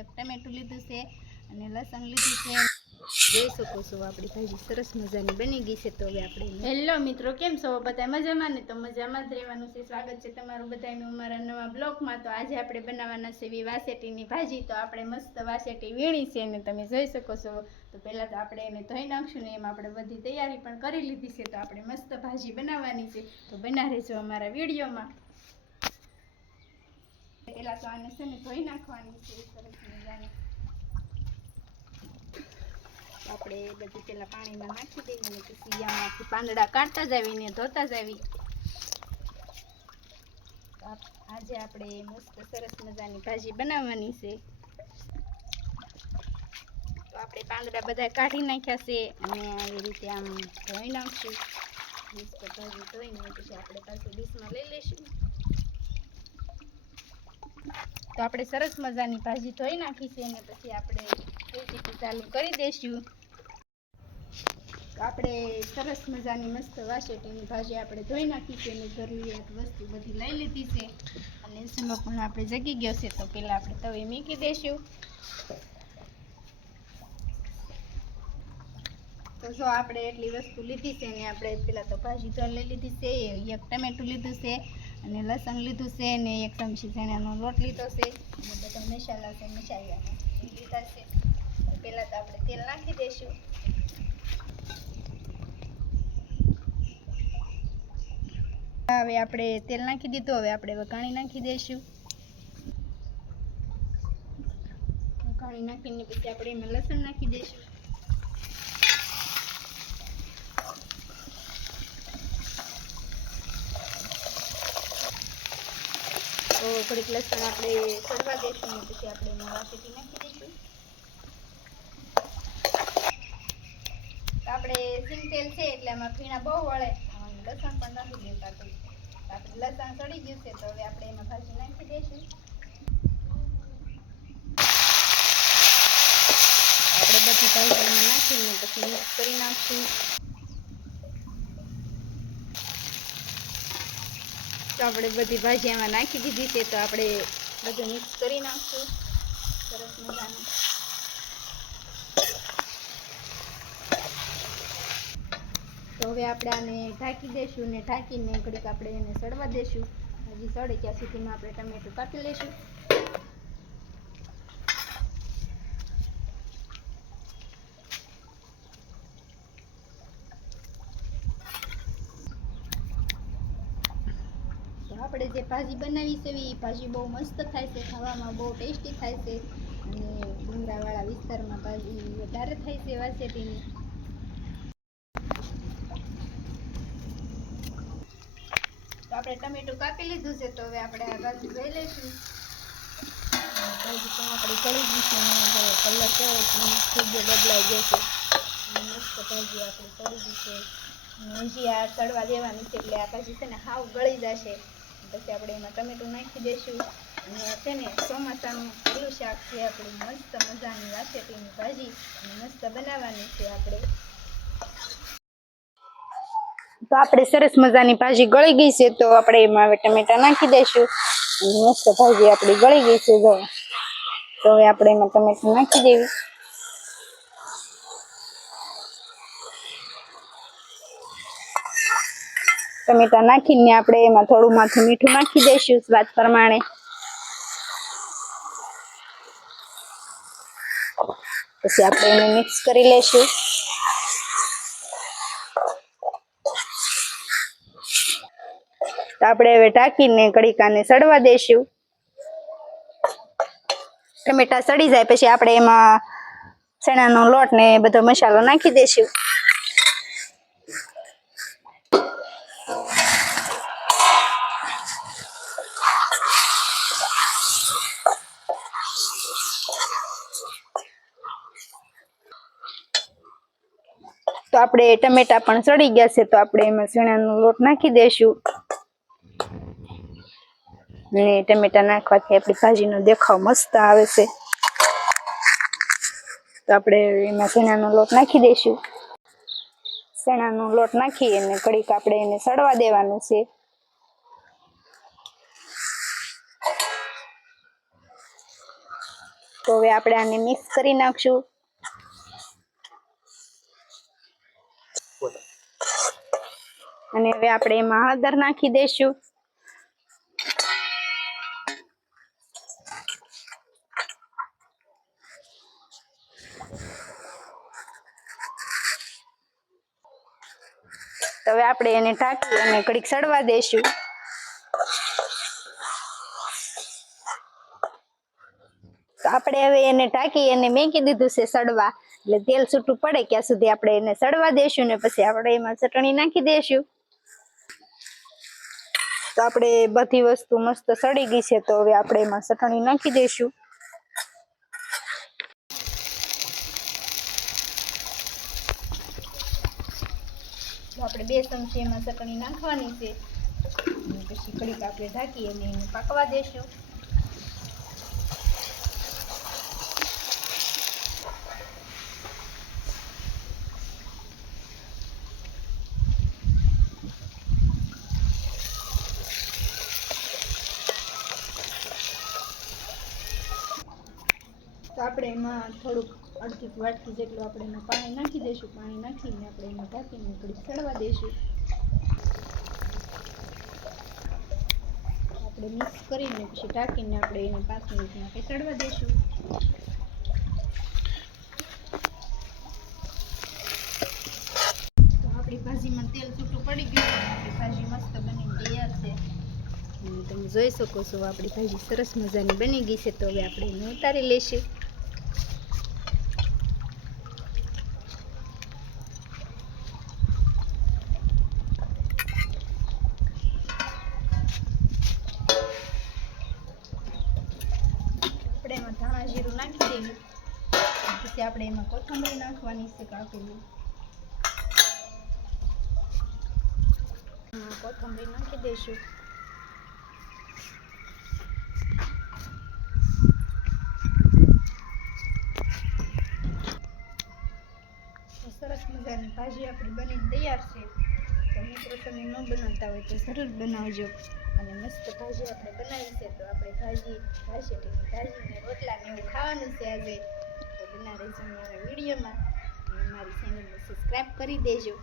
એક ટમેટું લીધું છે અને લસણ લીધું છે। જોઈ શકો છો આપણી ભાજી સરસ મજાની બની ગઈ છે। તો હવે આપણે હેલો મિત્રો, કેમ છો બધા? મજામાં ને? તો મજામાં જ રહેવાનું છે। સ્વાગત છે તમારું બધાનું અમારા નવા બ્લોગમાં। તો આજે આપણે બનાવવાના છે વાસેટીની ભાજી। તો આપણે મસ્ત વાસેટી વીણી છે અને તમે જોઈ શકો છો। તો પહેલાં તો આપણે એને ધોઈ નાખશું ને એમ આપણે બધી તૈયારી પણ કરી લીધી છે। તો આપણે મસ્ત ભાજી બનાવવાની છે, તો બના રહેજો અમારા વિડીયોમાં। પહેલાં તો આને છે ને ધોઈ નાખવાની છે સરસ મજાની। આપણે બધું પેલા પાણીમાં નાખી દઈએ અને પછી આમાંથી પાંદડા કાઢતા જાવીને ધોતા જાવી। આજે આપણે મસ્ત સરસ મજાની ભાજી બનાવવાની છે। તો આપણે પાંદડા બધા કાઢી નાખ્યા છે અને આવી રીતે આમ ધોઈ નાખશું। મસ્ત ભાજી ધોઈને પછી આપણે પાછી ડીશમાં લઈ લઈશું। તો આપણે સરસ મજાની ભાજી ધોઈ નાખી છે અને પછી આપણે રેસીપી ચાલુ કરી દઈશું। તો આપણે સરસ મજાની મસ્ત વાસેટીની ભાજી આપણે ધોઈ નાખી છે અને જરૂરિયાત વસ્તુ બધી લઈ લીધી છે અને ચૂલો પણ આપણે જગી ગયો છે। તો પહેલાં આપણે તવી મૂકી દઈશું। તો જો આપણે એટલી વસ્તુ લીધી છે ને આપણે પહેલાં તો ભાજી તો લઈ લીધી છે। એક ટમેટું લીધું છે અને લસણ લીધું છે ને એક ચમચી ચણાનો લોટ લીધો છે અને બધા મસાલા છે મસાલાના લીધા છે। તો પહેલાં તો આપણે તેલ નાખી દઈશું। હવે આપણે તેલ નાખી દીધું। હવે આપણે વઘાણી નાખી દઈશું। વઘાણી નાખીને પછી આપણે એમાં લસણ નાખી દઈશું। તો થોડીક લસણ આપણે સડવા દઈશું ને પછી આપણે એમાં વાસેટી નાખી દઈશું। તો આપણે સિંગ તેલ છે એટલે આમાં ફીણા બહુ વળે, લસણ પણ નથી દેખાતું। તો આપણે લસણ સડી ગયું છે તો હવે આપણે એમાં ભાજી નાખી દઈશું। આપણે બધી ભાજી એમાં નાખીને પછી મિક્સ કરી નાખશું। તો આપણે બધી ભાજી એમાં નાખી દીધી છે તો આપણે બધું મિક્સ કરી નાખશું સરસ મજાનું। તો હવે આપણે આને ઢાંકી દઈશું ને ઢાંકીને ઘડીક આપણે એને સડવા દઈશું। હજી સડે ત્યાં સુધીમાં આપણે ટમેટું કાપી લઈશું। તો આપણે જે ભાજી બનાવી છે એ ભાજી બહુ મસ્ત થાય છે, ખાવામાં બહુ ટેસ્ટી થાય છે અને ડુંગરાવાળા વિસ્તારમાં ભાજી વધારે થાય છે વાસેટીની। તો આપણે ટમેટું કાપી લીધું છે તો હવે આપણે આ ભાજી જોઈ લઈશું। ભાજી પણ આપણી ગળી ગઈ છે અને કલર કેવો ખૂબ બદલાઈ ગયો છે। મસ્ત ભાજી આપણી સડી ગઈ છે અને હજી આ સડવા દેવાની છે એટલે આ ભાજી છે ને હાવ ગળી જશે। પછી આપણે એમાં ટમેટું નાખી દઈશું અને છે ને ચોમાસાનું પેલું શાક છે આપણું મસ્ત મજાની વાસેટીની ભાજી અને મસ્ત બનાવવાની છે આપણે। તો આપણે સરસ મજાની ભાજી ગળી ગઈ છે તો આપણે એમાં હવે ટમેટા નાખી દઈશું અને મસ્ત ભાજી આપણી ગળી ગઈ છે। તો હવે આપણે એમાં ટમેટું નાખી દેવી। ટમેટા નાખીને આપણે એમાં થોડું માથું મીઠું નાખી દઈશું સ્વાદ પ્રમાણે। પછી આપણે એને મિક્સ કરી લઈશું। તો આપણે હવે ઢાંકીને ઘડીક આને સડવા દઈશું। ટમેટા સડી જાય પછી આપણે એમાં ચણાનો લોટ ને બધો મસાલો નાખી દઈશું। તો આપણે ટમેટા પણ સડી ગયા છે તો આપણે એમાં ચણાનો લોટ નાખી દઈશું અને ટમેટા નાખવાથી આપણી ભાજીનો દેખાવ મસ્ત આવે છે। તો આપણે એમાં ચણાનો લોટ નાખી દઈશું। ચણાનો લોટ નાખી અને ઘડીક આપણે એને સડવા દેવાનું છે। તો હવે આપણે આને મિક્સ કરી નાખશું. અને હવે આપણે એમાં હળદર નાખી દઈશું. તો હવે આપણે એને ઢાંકી અને ઘડીક સડવા દઈશું. તો આપણે હવે એને ઢાંકી અને મેકી દીધું છે સડવા, એટલે તેલ છૂટું પડે ત્યાં સુધી આપણે એને સડવા દઈશું ને પછી આપણે એમાં ચટણી નાખી દઈશું. તો આપણે બધી વસ્તુ મસ્ત સડી ગઈ છે, તો હવે આપણે એમાં ચટણી નાખી દઈશું. આપણે 2 ચમચી એમાં ચટણી નાખવાની છે, પછી ઘડીક આપણે ઢાંકી અને એને પાકવા દઈશું. તો આપણે એમાં થોડુંક અડધી વાટકી જેટલું આપણે એમાં પાણી નાખી દઈશું. પાણી નાખીને આપણે એમાં ઢાંકીને થોડીક સડવા દઈશું. આપણે મિક્સ કરીને પછી ઢાંકીને આપણે એને 5 મિનિટ માટે સડવા દઈશું. તો આપણી ભાજીમાં તેલ છૂટું પડી ગયું, આપણી ભાજી મસ્ત બનીને તૈયાર છે. તમે જોઈ શકો છો આપણી ભાજી સરસ મજાની બની ગઈ છે. તો હવે આપણે એને ઉતારી લઈશું. આપણે એમાં ધાણા જીરું નાખી દઈએ, પછી આપણે એમાં કોથમરી નાખવાની છે કાપીને. કોથમરી નાખી દઈશું. સરસ મજાની ભાજી આપણી બનીને તૈયાર છે. તો મિત્રો તમે ન બનાવતા હોય તો જરૂર બનાવજો. અને મસ્ત ભાજી આપણે બનાવી છે. તો આપણે ભાજી ને રોટલા ને એવું ખાવાનું છે આજે. તો બના રહેજો મારા વિડીયોમાં અને મારી ચેનલને સબસ્ક્રાઈબ કરી દેજો.